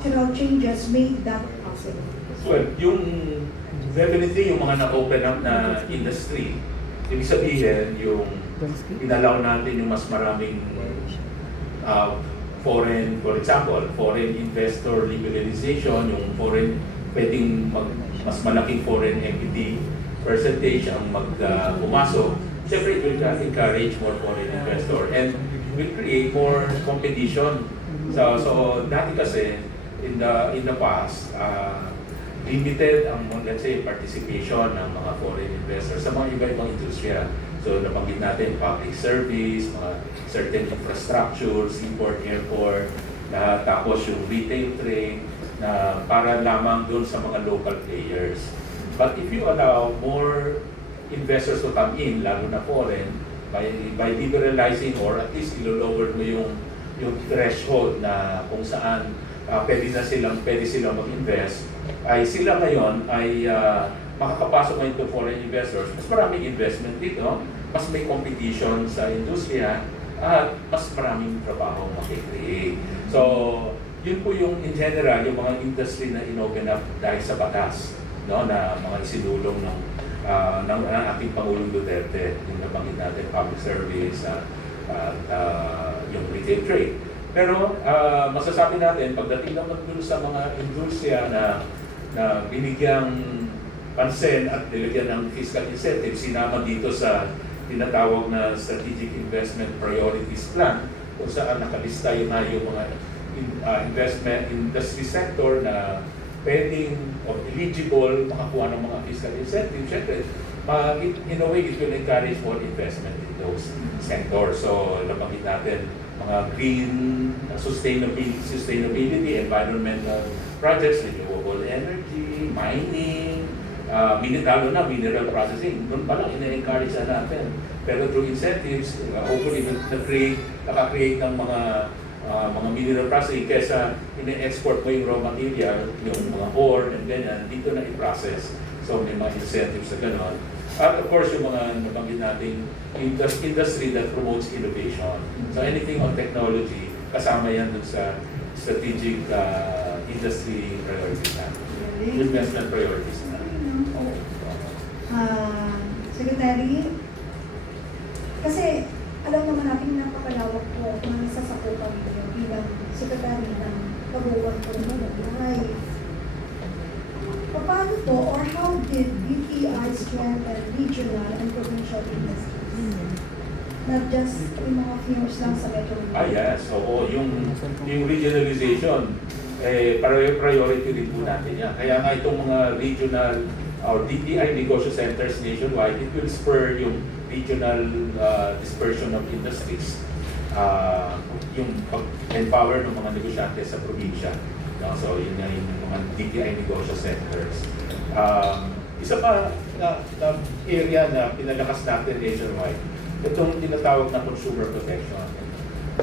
structural changes made that possible? Well, yung definitely yung mga na-open up na industry, ibig sabihin yung inalaw natin yung mas maraming foreign, for example, foreign investor liberalization, yung foreign, pwedeng mas malaking foreign equity percentage ang pumasok. Siyempre, it will encourage more foreign investor and will create more competition. So dati kasi, in the past, limited ang, let's say, participation ng mga foreign investors sa mga iba-ibang industriya. So nabanggit natin public service, mga certain infrastructure, seaport, airport, tapos yung retail trade, na para lamang doon sa mga local players. But if you allow more investors to come in, lalo na foreign, by liberalizing or at least ilo-lower mo yung threshold na kung saan pwede silang mag-invest, ay sila ngayon ay makakapasok ngayon to foreign investors, mas maraming investment dito, mas may competition sa industriya, at mas maraming trabaho makikreate. So, yun po yung in general, yung mga industry na inopen up dahil sa batas, no, na mga isinulong ng ating Pangulong Duterte, yung nabanggit natin, public service, yung retail trade. Pero masasabi natin, pagdating naman dun sa mga industriya na binigyang pansin at nilagyan ng fiscal incentive, sinama dito sa tinatawag na Strategic Investment Priorities Plan, kung saan nakalista yung mga investment industry sector na pwedeng or eligible makakuha ng mga fiscal incentive. Siyempre, in a way, it will encourage more investment in those sectors. So, nabanggit natin, mga green sustainability, environmental projects, renewable energy, mining, lalo na mineral processing. Doon pa lang ina-encourage na natin. Pero through incentives, hopefully naka-create ng mga mineral processing kesa ine-export mo yung raw material, yung mga ore and ganyan, dito na i-process. So may mga incentives na gano'n. At of course, yung mga nabanggit nating industry that promotes innovation. So anything on technology, kasama yan dun sa strategic industry priorities na. Investment priorities na. Secretary, kasi alam naman natin napakalawak po kung ano sasakupan niyo bilang Secretary ng Kabuuan po ng Buhay. Paano po or how did BPI strengthen regional and provincial industries? Not just yung mga firms lang sa Metro Manila. Yes. Oo. Yung regionalization, priority rin po natin yan. Kaya nga itong mga regional or DTI negosyo centers nationwide, it will spur yung regional dispersion of industries. Yung pag-empower ng mga negosyante sa probinsya. No? So yun nga yung mga DTI negosyo centers. Isa pa na area na pinalakas natin nationwide, itong tinatawag na consumer protection.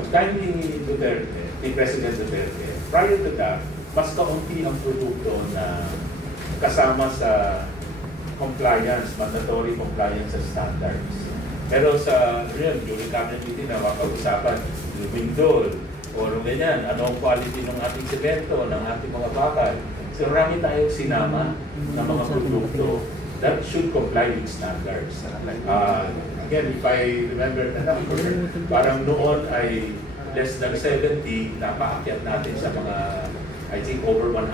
Dahil ni Duterte, ni President Duterte, prior to that, mas kaunti ang produkto na kasama sa compliance, mandatory compliance sa standards. Pero sa during cabinet meeting na mapag-usapan, yung windol, o ganyan, ano ang quality ng ating semento, ng ating mga bakal. So marami tayong sinama ng mga produkto that should comply with standards. Again, if I remember the number, parang noon ay less than 70, napaakyat natin sa mga, I think, over 100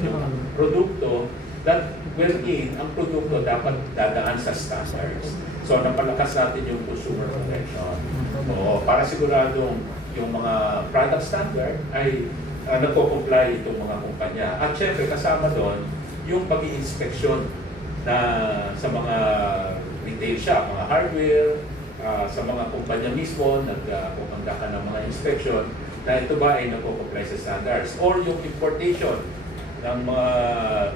yung produkto that wherein ang produkto dapat dadaan sa standards. So napalakas natin yung consumer protection. So, para siguradong yung mga product standard ay nagko-comply itong mga kumpanya. At syempre kasama doon yung pag-i-inspection na sa mga retail shop, mga hardware, sa mga kumpanya mismo, nagpupunta ka ng mga inspection na ito ba ay nagko-comply sa standards. Or yung importation ng mga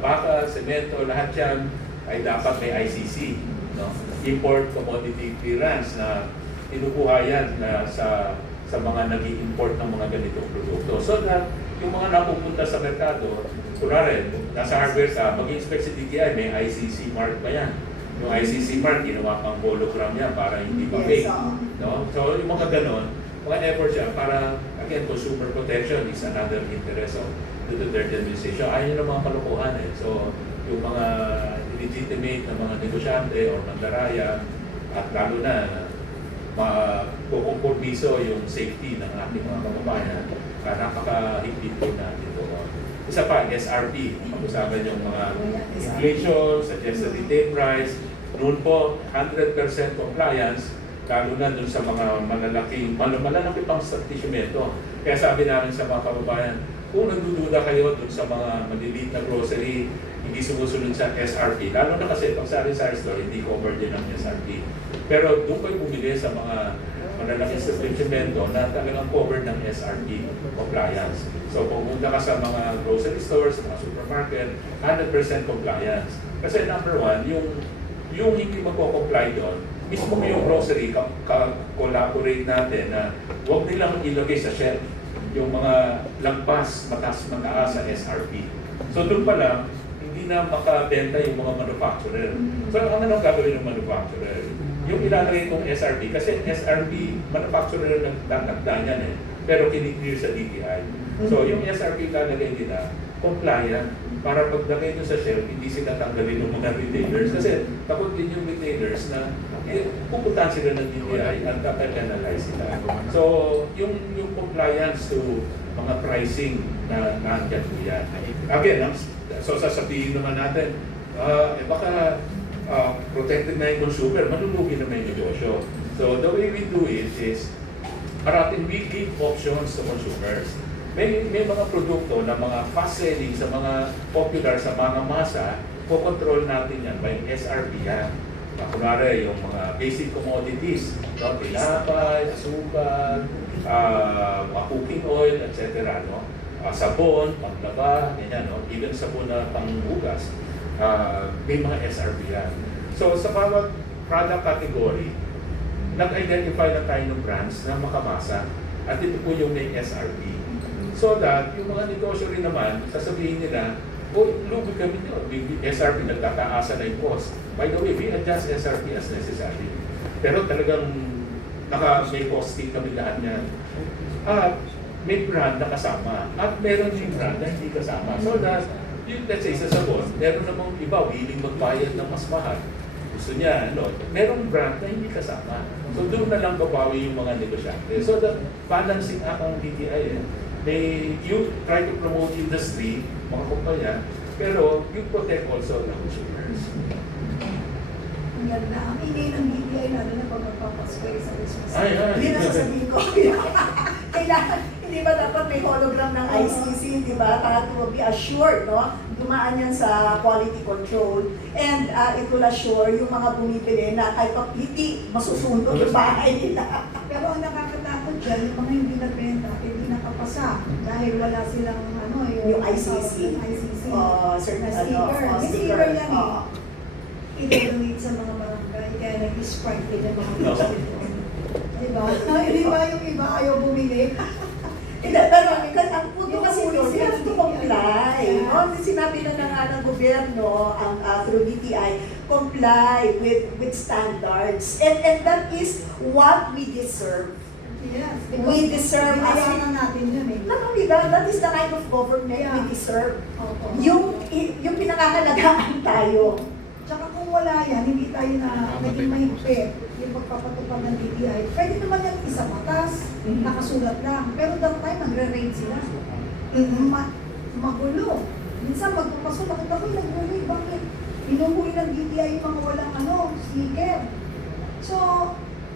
bakal, semento, lahat yan ay dapat may ICC. No? Import Commodity Clearance na tinukuha yan na sa mga nag-i-import ng mga ganitong produkto. So that yung mga napupunta sa merkado, kunwari, nasa hardware sa mag-inspect si DTI, may ICC mark ba yan? Yung ICC mark, ginawa pang hologram yan para hindi pa fake. No? So yung mga ganon, mga efforts yan para, again, consumer protection is another interest of Duterte administration. Ayaw nyo ng mga kalokohan eh. So, yung mga illegitimate na mga negosyante o mandaraya, at lalo na kukompromiso yung safety ng ating mga kababayan, napakahigpit po natin ito. Isa pa, SRP, pag-usapan yung mga inflation, suggested retail price, noon po 100% compliance, lalo na dun sa mga malalaki pang establishmento. Kaya sabi namin sa mga kababayan, kung nagdududa kayo dun sa mga maliliit na grocery, hindi sumusunod sa SRP, lalo na kasi pag sari-sari store, hindi covered din ng SRP. Pero doon kayo bumili sa mga malalaking establishmento na talagang covered ng SRP compliance. So pumunta ka sa mga grocery stores, mga supermarket, 100% compliance. Kasi number one, yung hindi magko-comply doon, mismo yung grocery, collaborate natin na huwag nilang ilagay sa shelf yung mga lampas, mataas sa SRP. So doon pa lang, hindi na makabenta yung mga manufacturer. So ano gagawin ng manufacturer? Yung ilalagay kong SRP, kasi SRP, manufacturer nagtatagda niyan eh, pero kiniklear sa DTI. So yung SRP ilalagay nila, compliant, para paglagay nyo sa shelf, hindi sila tanggalin ng mga retailers. Kasi takot din yung retailers na pupuntahan sila ng DTI at penalize sila. So yung compliance to mga pricing na nandiyan po yan. Again, so sasabihin naman natin, baka protected na yung consumer, malulugi na may negosyo. So the way we do it is, we give options to consumers. May mga produkto na mga fast selling sa mga popular sa mga masa, po-control natin yan by SRP yan. Kunwari yung mga basic commodities, no? Tinapay, asukal, mga cooking oil, etc. No? Sabon, panglaba, ganyan, no? Even sabon na panghugas. May mga SRP yan. So sa bawat product category, nag-identify na tayo ng brands na makamasa at ito po yung may SRP. So that yung mga negosyo rin naman, sasabihin nila, lugi kami nyo, SRP nagtataasa na yung cost. By the way, we adjust SRP as necessary. Pero talagang may costing kami lahat niyan. May brand na kasama at meron yung brand na hindi kasama. So that, let's say sa sabon, meron namang iba willing magbayad ng mas mahal. Gusto niya, merong brand na hindi kasama. So doon na lang babawi yung mga negosyante. So the balancing act ng DTI, you try to promote industry, mga kumpanya, pero you protect also the consumers. Ang ganda. Ang ingay ng DTI, lalo na pag magpapasko sa Christmas. Hindi na sasabihin ko. Kailangan, hindi ba dapat may hologram ng ICC, di ba? Para to be assured, no? Dumaan yan sa quality control. And it will assure yung mga bumibili na kahit pa hindi masusunog yung bahay nila. Pero ang nakakatakot dyan, yung mga hindi nagbenta, hindi nakapasa. Dahil wala silang Yung ICC. Na sticker. May sticker yan eh. Oo. I-donate sa mga barangay, kaya nag-sprite din ang mga gusto. Diba? Diba yung iba ayaw bumili? Pero ang punto kasi doon, you have to comply. No? Sinabi na ng gobyerno, through DTI, comply with standards. And that is what we deserve. Yes. We deserve Kailangan natin yun eh. Not only that is the kind of government we deserve. Opo. Yung pinakahalagaan tayo. Tsaka kung wala yan, hindi tayo na naging mahigpit yung pagpapatupad ng DTI. Pwede naman yan isa batas, nakasulat lang. Pero that time, nagre-raid sila. Magulo. Minsan magpapasok, bakit ako nag-raid? Bakit? Inuhuli ng DTI yung mga walang sticker. So,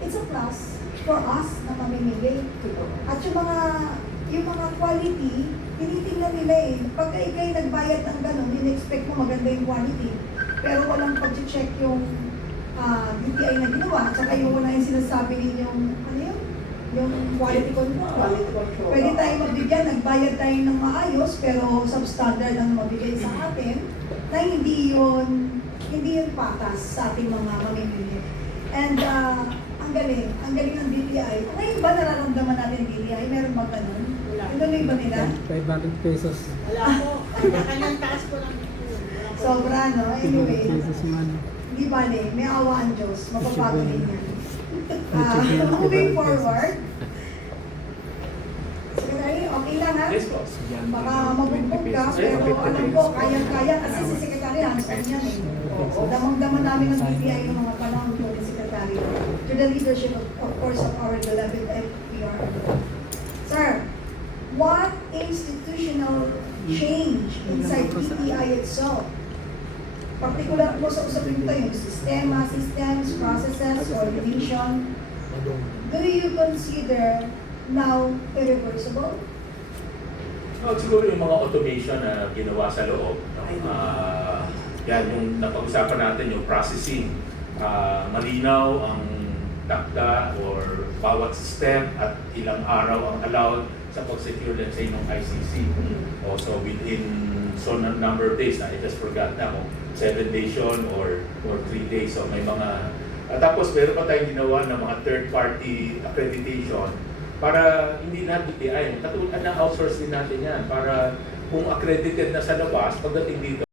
it's a plus for us na mamimili. At yung mga quality, tinitingnan nila eh. Pagka ikay nagbayad ng gano'n, in-expect mo maganda yung quality. Pero walang pag-check yung DTI na ginawa. Tsaka yung wala yung sinasabi ninyong, yung quality control. Quality control. Pwede tayo mabigyan, nagbayad tayo ng maayos, pero substandard ang mabigay sa atin, na hindi yun patas sa ating mga mamimili. And ang galing ng DTI. Ngayon ba nararamdaman natin DTI? Meron ba ganun? Wala. Ano yung ba nila? 500 pesos. Wala po. Kanyang taas ko lang. Sobra, no? 500 Anyway, pesos man. di bale, may awa ang Diyos. Mapapago din yan. Moving forward, Secretary, okay Okay lang ha? Yes po. Baka mabugbog ka, pero alam ko, kaya-kaya kasi si Secretary hands-on yan eh. Oo, damang-daman namin ng BPI yung mga panahon ko ni Secretary. To the leadership of course of our beloved FPR. Sir, what institutional change inside DTI itself? Particular po sa usapin ito yung sistema, systems, processes, coordination. Do you consider now irreversible? Siguro yung mga automation na ginawa sa loob. No? Yan, yung napag-usapan natin, yung processing. Malinaw ang takda or bawat step at ilang araw ang allowed sa pag-secure, let's say, ng ICC. Also within number of days, I just forgot na kung 7 days yun or 3 days. So may mga, tapos meron pa tayong ginawa ng mga third-party accreditation para hindi na DTI. Katulad na outsource din natin yan para kung accredited na sa labas, pagdating dito,